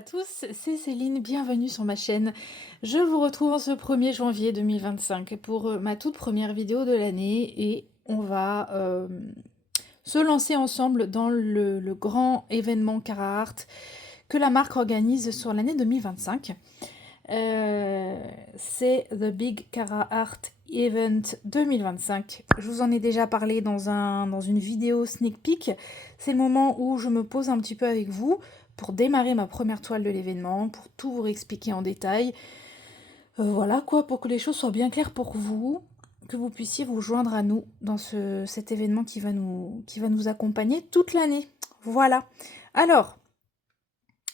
à tous, c'est Céline, bienvenue sur ma chaîne. Je vous retrouve en ce 1er janvier 2025 pour ma toute première vidéo de l'année et on va se lancer ensemble dans le grand événement Carhartt que la marque organise sur l'année 2025. C'est The Big Carhartt Event 2025. Je vous en ai déjà parlé dans une vidéo sneak peek. C'est le moment où je me pose un petit peu avec vous pour démarrer ma première toile de l'événement, pour tout vous expliquer en détail. Voilà quoi, pour que les choses soient bien claires pour vous, que vous puissiez vous joindre à nous dans cet événement qui va nous accompagner toute l'année. Voilà. Alors,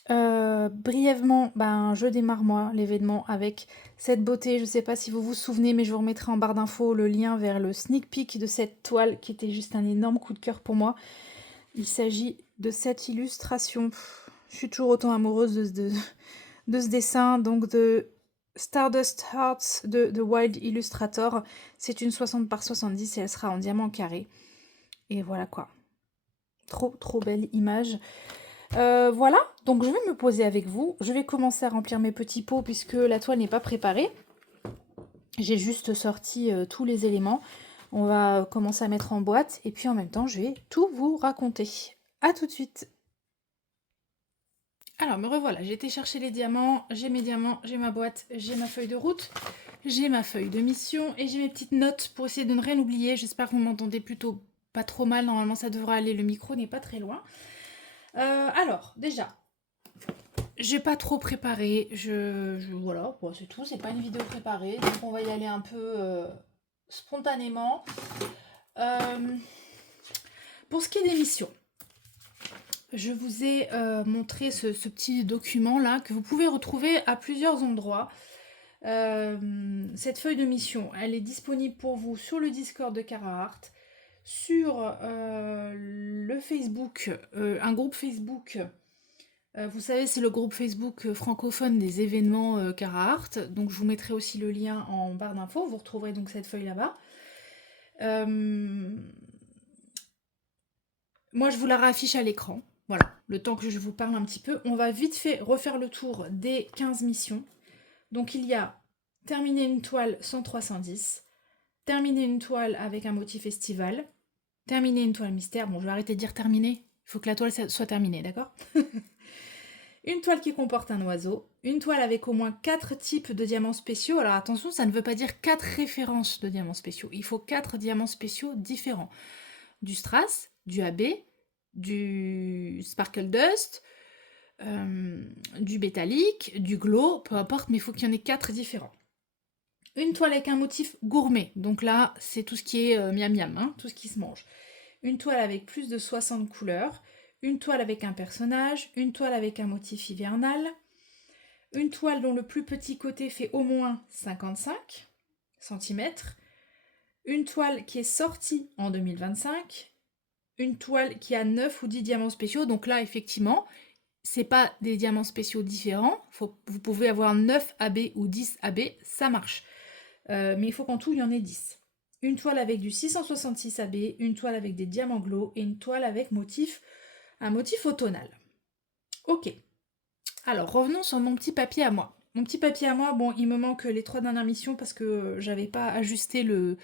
brièvement, je démarre moi l'événement avec cette beauté. Je ne sais pas si vous vous souvenez, mais je vous remettrai en barre d'infos le lien vers le sneak peek de cette toile qui était juste un énorme coup de cœur pour moi. Il s'agit de cette illustration. Je suis toujours autant amoureuse de ce dessin, donc de Stardust Hearts de Wild Illustrator. C'est une 60 par 70 et elle sera en diamant carré. Et voilà quoi. Trop belle image. Voilà, donc je vais me poser avec vous. Je vais commencer à remplir mes petits pots puisque la toile n'est pas préparée. J'ai juste sorti tous les éléments. On va commencer à mettre en boîte et puis en même temps, je vais tout vous raconter. A tout de suite. Alors me revoilà, j'ai été chercher les diamants, j'ai mes diamants, j'ai ma boîte, j'ai ma feuille de route, j'ai ma feuille de mission et j'ai mes petites notes pour essayer de ne rien oublier. J'espère que vous m'entendez plutôt pas trop mal, normalement ça devrait aller, le micro n'est pas très loin. Alors, déjà, j'ai pas trop préparé, voilà, bon, c'est tout, c'est pas une vidéo préparée, donc on va y aller un peu spontanément. Pour ce qui est des missions, je vous ai montré ce petit document là que vous pouvez retrouver à plusieurs endroits. Cette feuille de mission, elle est disponible pour vous sur le Discord de Carhartt, sur le Facebook, un groupe Facebook. Vous savez, c'est le groupe Facebook francophone des événements Carhartt. Donc je vous mettrai aussi le lien en barre d'infos. Vous retrouverez donc cette feuille là-bas. Moi, je vous la réaffiche à l'écran. Voilà, le temps que je vous parle un petit peu. On va vite fait refaire le tour des 15 missions. Donc il y a terminer une toile sans 310, terminer une toile avec un motif estival, terminer une toile mystère. Bon, je vais arrêter de dire terminer. Il faut que la toile soit terminée, d'accord? Une toile qui comporte un oiseau, une toile avec au moins 4 types de diamants spéciaux. Alors attention, ça ne veut pas dire 4 références de diamants spéciaux. Il faut 4 diamants spéciaux différents. Du strass, du AB, du sparkle dust, du métallique, du glow, peu importe, mais il faut qu'il y en ait 4 différents. Une toile avec un motif gourmet, donc là c'est tout ce qui est miam miam, hein, tout ce qui se mange. Une toile avec plus de 60 couleurs, une toile avec un personnage, une toile avec un motif hivernal, une toile dont le plus petit côté fait au moins 55 cm, une toile qui est sortie en 2025, une toile qui a 9 ou 10 diamants spéciaux, donc là effectivement, c'est pas des diamants spéciaux différents, vous pouvez avoir 9 AB ou 10 AB, ça marche. Mais il faut qu'en tout il y en ait 10. Une toile avec du 666 AB, une toile avec des diamants glow et une toile avec un motif automnal. Ok. Alors revenons sur mon petit papier à moi. Mon petit papier à moi, bon, il me manque les 3 dernières missions parce que j'avais pas ajusté le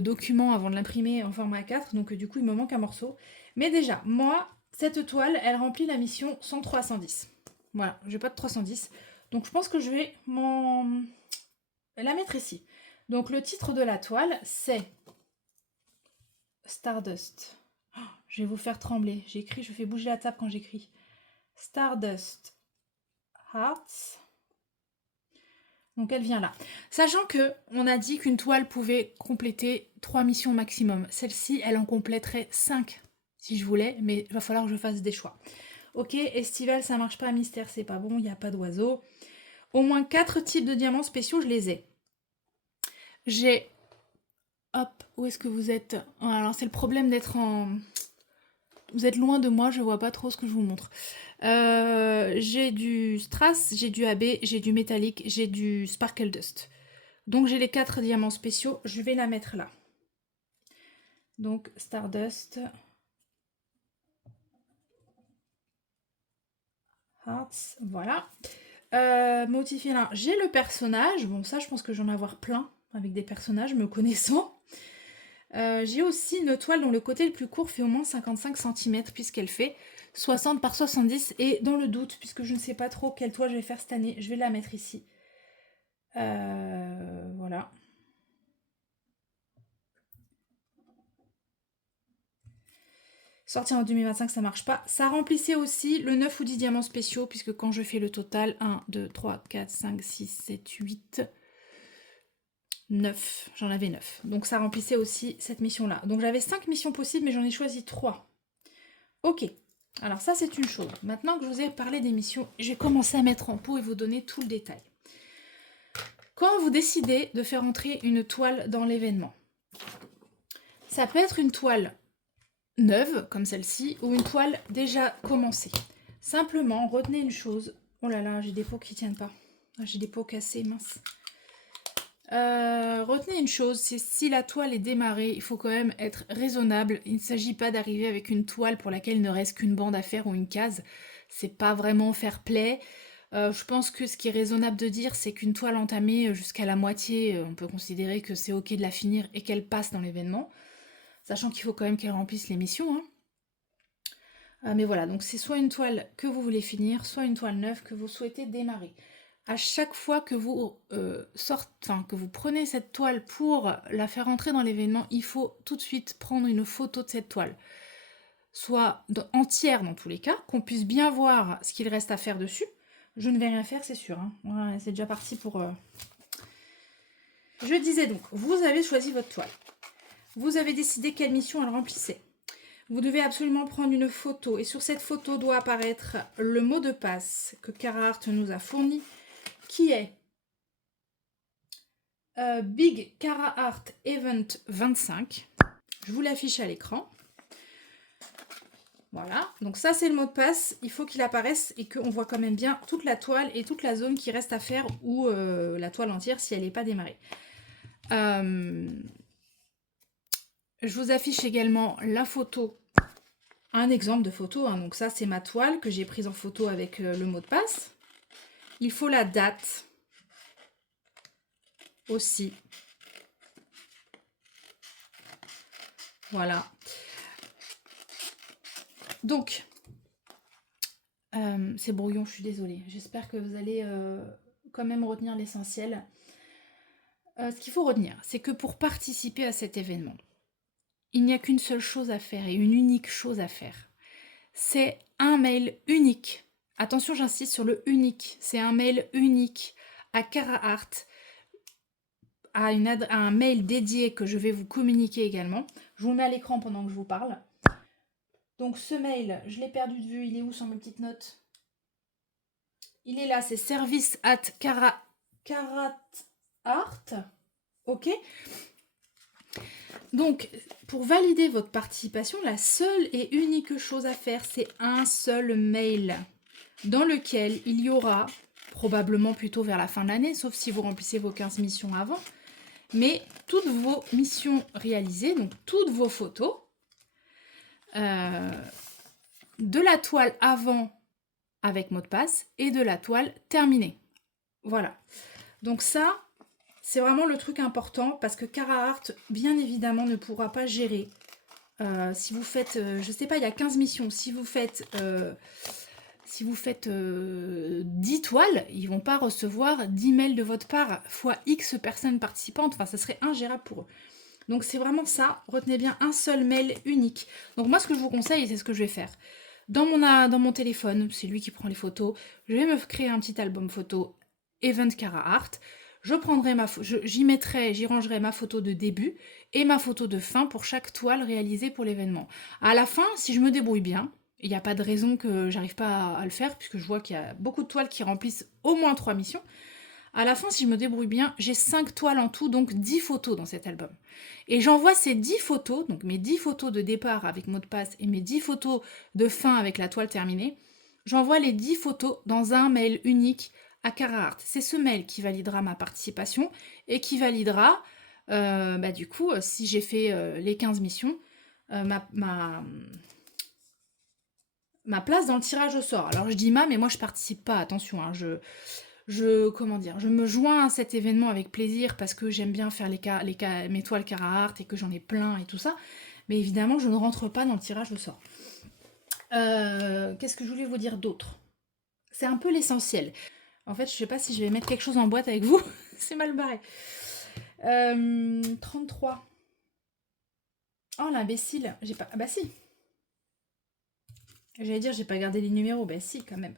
document avant de l'imprimer en format A4, donc du coup il me manque un morceau. Mais déjà, moi, cette toile, elle remplit la mission sans 310. Voilà, j'ai pas de 310. Donc je pense que je vais la mettre ici. Donc le titre de la toile, c'est Stardust. Oh, je vais vous faire trembler. J'écris, je fais bouger la table quand j'écris. Stardust Hearts. Donc elle vient là. Sachant que on a dit qu'une toile pouvait compléter 3 missions maximum. Celle-ci, elle en compléterait 5 si je voulais, mais il va falloir que je fasse des choix. Ok, estival, ça marche pas, mystère, c'est pas bon, il n'y a pas d'oiseau. Au moins 4 types de diamants spéciaux, je les ai. J'ai... Hop, où est-ce que vous êtes? Alors c'est le problème d'être en... Vous êtes loin de moi, je vois pas trop ce que je vous montre. J'ai du strass, j'ai du AB, j'ai du métallique, j'ai du sparkle dust. Donc j'ai les 4 diamants spéciaux, je vais la mettre là. Donc Stardust Hearts, voilà. Motif là, j'ai le personnage. Bon, ça, je pense que j'en ai avoir plein avec des personnages me connaissant. J'ai aussi une toile dont le côté le plus court fait au moins 55 cm puisqu'elle fait 60 par 70. Et dans le doute, puisque je ne sais pas trop quelle toile je vais faire cette année, je vais la mettre ici. Voilà. Sorti en 2025, ça marche pas. Ça remplissait aussi le 9 ou 10 diamants spéciaux, puisque quand je fais le total, 1, 2, 3, 4, 5, 6, 7, 8, 9. J'en avais 9. Donc ça remplissait aussi cette mission-là. Donc j'avais 5 missions possibles, mais j'en ai choisi 3. Ok. Alors ça, c'est une chose. Maintenant que je vous ai parlé des missions, je vais commencer à mettre en pot et vous donner tout le détail. Quand vous décidez de faire entrer une toile dans l'événement, ça peut être une toile neuve, comme celle-ci, ou une toile déjà commencée. Simplement, retenez une chose. Oh là là, j'ai des pots qui tiennent pas. J'ai des pots cassés, mince. Retenez une chose, c'est si la toile est démarrée, il faut quand même être raisonnable. Il ne s'agit pas d'arriver avec une toile pour laquelle il ne reste qu'une bande à faire ou une case. C'est pas vraiment fair play. Je pense que ce qui est raisonnable de dire, c'est qu'une toile entamée jusqu'à la moitié, on peut considérer que c'est ok de la finir et qu'elle passe dans l'événement. Sachant qu'il faut quand même qu'elle remplisse les missions. Mais voilà, donc c'est soit une toile que vous voulez finir, soit une toile neuve que vous souhaitez démarrer. À chaque fois que vous que vous prenez cette toile pour la faire entrer dans l'événement, il faut tout de suite prendre une photo de cette toile. Soit entière dans tous les cas, qu'on puisse bien voir ce qu'il reste à faire dessus. Je ne vais rien faire, c'est sûr. Voilà, c'est déjà parti pour... Je disais donc, vous avez choisi votre toile. Vous avez décidé quelle mission elle remplissait. Vous devez absolument prendre une photo et sur cette photo doit apparaître le mot de passe que Carhartt nous a fourni, qui est Big Carhartt Event 25. Je vous l'affiche à l'écran. Voilà, donc ça c'est le mot de passe, il faut qu'il apparaisse et qu'on voit quand même bien toute la toile et toute la zone qui reste à faire ou la toile entière si elle n'est pas démarrée. Je vous affiche également la photo, un exemple de photo, donc ça c'est ma toile que j'ai prise en photo avec le mot de passe. Il faut la date aussi. Voilà. Donc, c'est brouillon, je suis désolée. J'espère que vous allez quand même retenir l'essentiel. Ce qu'il faut retenir, c'est que pour participer à cet événement, il n'y a qu'une seule chose à faire et une unique chose à faire. C'est un mail unique. Attention, j'insiste sur le unique. C'est un mail unique à Carhartt, à un mail dédié que je vais vous communiquer également. Je vous le mets à l'écran pendant que je vous parle. Donc ce mail, je l'ai perdu de vue. Il est où sur mes petites notes? Il est là, c'est service@carhartt. Ok. Donc, pour valider votre participation, la seule et unique chose à faire, c'est un seul mail dans lequel il y aura, probablement plutôt vers la fin de l'année, sauf si vous remplissez vos 15 missions avant, mais toutes vos missions réalisées, donc toutes vos photos, de la toile avant avec mot de passe et de la toile terminée. Voilà. Donc ça, c'est vraiment le truc important parce que Carhartt, bien évidemment, ne pourra pas gérer. Si vous faites, je sais pas, il y a 15 missions. Si vous faites 10 toiles, ils vont pas recevoir 10 mails de votre part fois X personnes participantes. Enfin, ça serait ingérable pour eux. Donc c'est vraiment ça. Retenez bien un seul mail unique. Donc moi, ce que je vous conseille, c'est ce que je vais faire. Dans mon téléphone, c'est lui qui prend les photos, je vais me créer un petit album photo Event Carhartt. Je prendrai j'y rangerai ma photo de début et ma photo de fin pour chaque toile réalisée pour l'événement. À la fin, si je me débrouille bien, il n'y a pas de raison que j'arrive pas à le faire, puisque je vois qu'il y a beaucoup de toiles qui remplissent au moins 3 missions. À la fin, si je me débrouille bien, j'ai 5 toiles en tout, donc 10 photos dans cet album. Et j'envoie ces 10 photos, donc mes 10 photos de départ avec mot de passe et mes 10 photos de fin avec la toile terminée, j'envoie les 10 photos dans un mail unique à Carhartt. C'est ce mail qui validera ma participation et qui validera, du coup, si j'ai fait les 15 missions, ma place dans le tirage au sort. Alors je dis mais moi je participe pas, attention, hein, comment dire, je me joins à cet événement avec plaisir parce que j'aime bien faire mes toiles Carhartt et que j'en ai plein et tout ça, mais évidemment je ne rentre pas dans le tirage au sort. Qu'est-ce que je voulais vous dire d'autre? C'est un peu l'essentiel. En fait, je sais pas si je vais mettre quelque chose en boîte avec vous, c'est mal barré. 33. Oh l'imbécile, j'ai pas... Ah bah si. J'allais dire j'ai pas gardé les numéros, bah si quand même.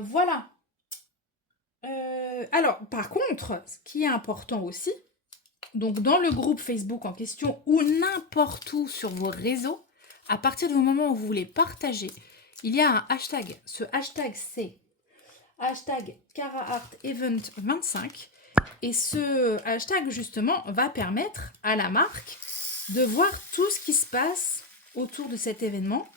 Voilà. Alors, par contre, ce qui est important aussi, donc dans le groupe Facebook en question ou n'importe où sur vos réseaux, à partir du moment où vous voulez partager, il y a un hashtag. Ce hashtag, c'est hashtag CarharttEvent25. Et ce hashtag, justement, va permettre à la marque de voir tout ce qui se passe autour de cet événement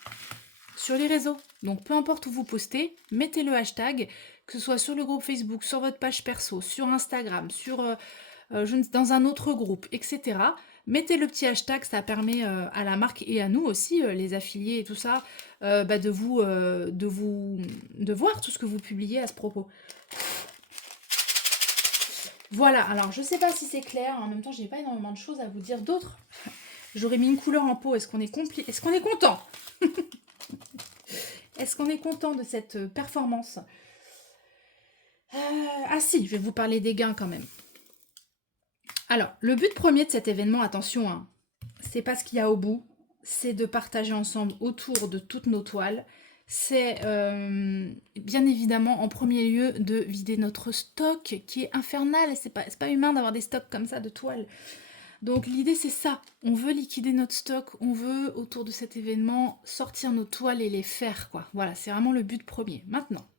sur les réseaux. Donc, peu importe où vous postez, mettez le hashtag, que ce soit sur le groupe Facebook, sur votre page perso, sur Instagram, dans un autre groupe, etc. Mettez le petit hashtag, ça permet à la marque et à nous aussi, les affiliés et tout ça, de voir tout ce que vous publiez à ce propos. Voilà, alors je sais pas si c'est clair, en même temps j'ai pas énormément de choses à vous dire d'autres. J'aurais mis une couleur en peau, est-ce qu'on est content Est-ce qu'on est content de cette performance? Ah si, je vais vous parler des gains quand même. Alors, le but premier de cet événement, attention, hein, c'est pas ce qu'il y a au bout, c'est de partager ensemble autour de toutes nos toiles. C'est bien évidemment en premier lieu de vider notre stock qui est infernal. C'est pas humain d'avoir des stocks comme ça de toiles. Donc l'idée c'est ça, on veut liquider notre stock, on veut autour de cet événement sortir nos toiles et les faire quoi. Voilà, c'est vraiment le but premier. Maintenant,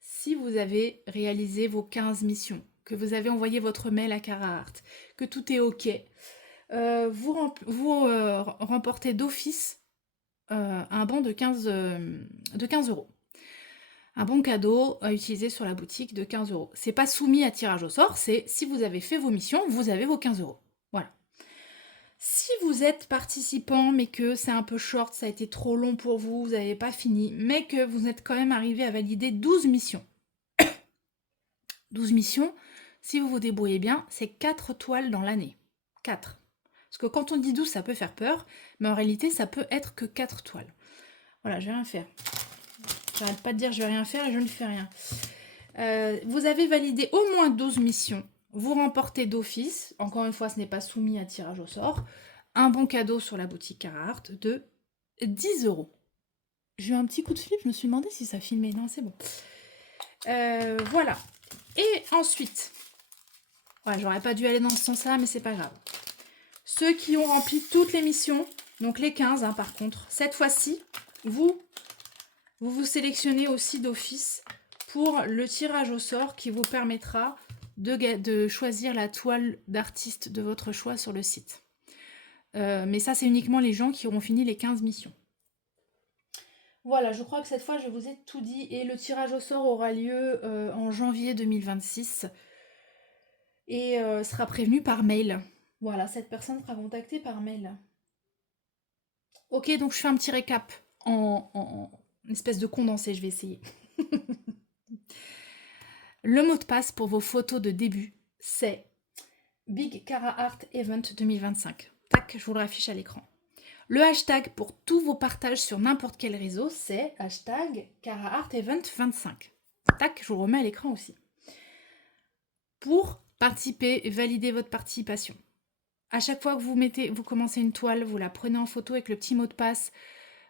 si vous avez réalisé vos 15 missions, que vous avez envoyé votre mail à Carhartt, que tout est ok, vous remportez d'office un bon de 15 euros. Un bon cadeau à utiliser sur la boutique de 15 euros. C'est pas soumis à tirage au sort, c'est si vous avez fait vos missions, vous avez vos 15 euros. Voilà. Si vous êtes participant, mais que c'est un peu short, ça a été trop long pour vous, vous n'avez pas fini, mais que vous êtes quand même arrivé à valider 12 missions. 12 missions, si vous vous débrouillez bien, c'est 4 toiles dans l'année. 4. Parce que quand on dit 12, ça peut faire peur, mais en réalité, ça peut être que 4 toiles. Voilà, je vais rien faire. J'arrête pas de dire je vais rien faire et je ne fais rien. Vous avez validé au moins 12 missions. Vous remportez d'office, encore une fois, ce n'est pas soumis à tirage au sort, un bon cadeau sur la boutique Carhartt de 10 euros. J'ai eu un petit coup de flip, je me suis demandé si ça filmait. Non, c'est bon. Voilà. Et ensuite, ouais, j'aurais pas dû aller dans ce sens-là, mais c'est pas grave. Ceux qui ont rempli toutes les missions, donc les 15 par contre, cette fois-ci, vous sélectionnez aussi d'office pour le tirage au sort qui vous permettra de choisir la toile d'artiste de votre choix sur le site. Mais ça, c'est uniquement les gens qui auront fini les 15 missions. Voilà, je crois que cette fois, je vous ai tout dit. Et le tirage au sort aura lieu en janvier 2026 et sera prévenu par mail. Voilà, cette personne sera contactée par mail. Ok, donc je fais un petit récap en espèce de condensé, je vais essayer. Le mot de passe pour vos photos de début, c'est Big Carhartt Event 2025. Tac, je vous le affiche à l'écran. Le hashtag pour tous vos partages sur n'importe quel réseau, c'est hashtag Carhartt Event 25. Tac, je vous le remets à l'écran aussi. Pour participer et valider votre participation. À chaque fois que vous commencez une toile, vous la prenez en photo avec le petit mot de passe.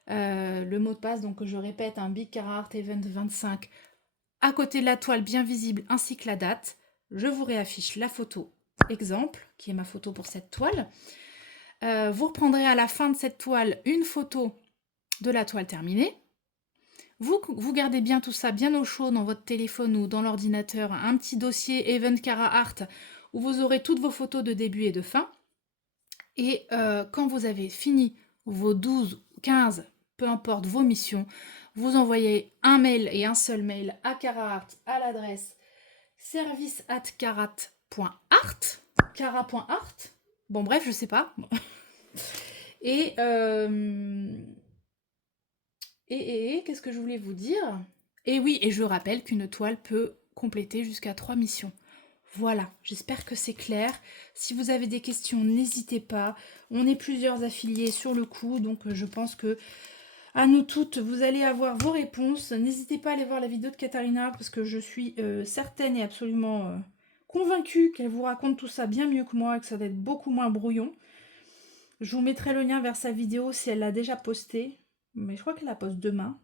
Le mot de passe, donc je répète, un Big Carhartt Event 25. À côté de la toile bien visible ainsi que la date, je vous réaffiche la photo exemple, qui est ma photo pour cette toile. Vous reprendrez à la fin de cette toile une photo de la toile terminée. Vous gardez bien tout ça bien au chaud dans votre téléphone ou dans l'ordinateur, un petit dossier Event Carhartt où vous aurez toutes vos photos de début et de fin. Et quand vous avez fini vos 12, 15, peu importe vos missions, vous envoyez un mail et un seul mail à Carhartt à l'adresse service@carhartt.art. Bon bref, je sais pas. Et Et qu'est-ce que je voulais vous dire? Et oui, et je rappelle qu'une toile peut compléter jusqu'à 3 missions. Voilà, j'espère que c'est clair. Si vous avez des questions, n'hésitez pas. On est plusieurs affiliés sur le coup, donc je pense que à nous toutes, vous allez avoir vos réponses. N'hésitez pas à aller voir la vidéo de Katharina, parce que je suis certaine et absolument convaincue qu'elle vous raconte tout ça bien mieux que moi, et que ça va être beaucoup moins brouillon. Je vous mettrai le lien vers sa vidéo si elle l'a déjà postée, mais je crois qu'elle la poste demain.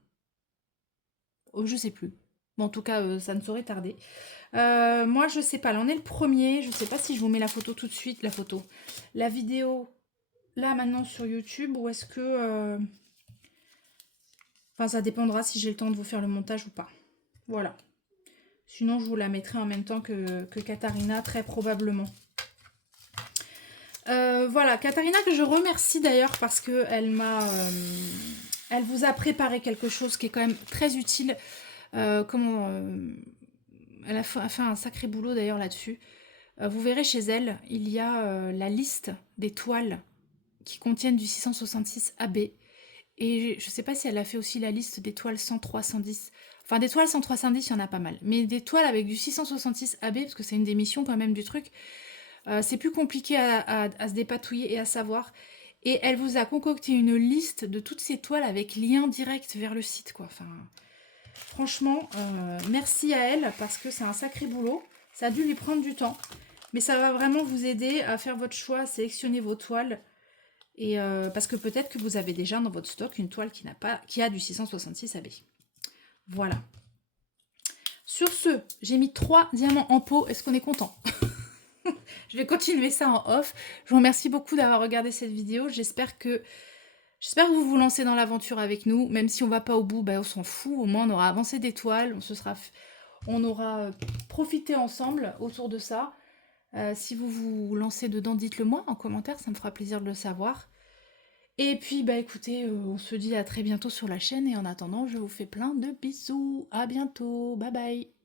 Oh, je sais plus. Bon, en tout cas, ça ne saurait tarder. Moi, je sais pas. Là, on est le premier. Je sais pas si je vous mets la photo tout de suite. La vidéo, là, maintenant, sur YouTube. Ou est-ce que... Enfin, ça dépendra si j'ai le temps de vous faire le montage ou pas. Voilà. Sinon, je vous la mettrai en même temps que Katharina, très probablement. Voilà, Katharina, que je remercie d'ailleurs parce que elle vous a préparé quelque chose qui est quand même très utile. Elle a fait un sacré boulot d'ailleurs là-dessus. Vous verrez chez elle, il y a la liste des toiles qui contiennent du 666 AB. Et je ne sais pas si elle a fait aussi la liste des toiles 103, 110. Enfin, des toiles 103, 110, il y en a pas mal. Mais des toiles avec du 666 AB, parce que c'est une des missions quand même du truc, c'est plus compliqué à se dépatouiller et à savoir. Et elle vous a concocté une liste de toutes ces toiles avec lien direct vers le site, quoi. Enfin, franchement, merci à elle, parce que c'est un sacré boulot. Ça a dû lui prendre du temps. Mais ça va vraiment vous aider à faire votre choix, à sélectionner vos toiles. Et parce que peut-être que vous avez déjà dans votre stock une toile qui a du 666 AB. Voilà. Sur ce, j'ai mis 3 diamants en pot. Est-ce qu'on est content? Je vais continuer ça en off. Je vous remercie beaucoup d'avoir regardé cette vidéo. J'espère que vous vous lancez dans l'aventure avec nous. Même si on va pas au bout, ben on s'en fout. Au moins, on aura avancé des toiles. On aura profité ensemble autour de ça. Si vous vous lancez dedans, dites-le moi en commentaire. Ça me fera plaisir de le savoir. Et puis, bah écoutez, on se dit à très bientôt sur la chaîne. Et en attendant, je vous fais plein de bisous. À bientôt. Bye bye.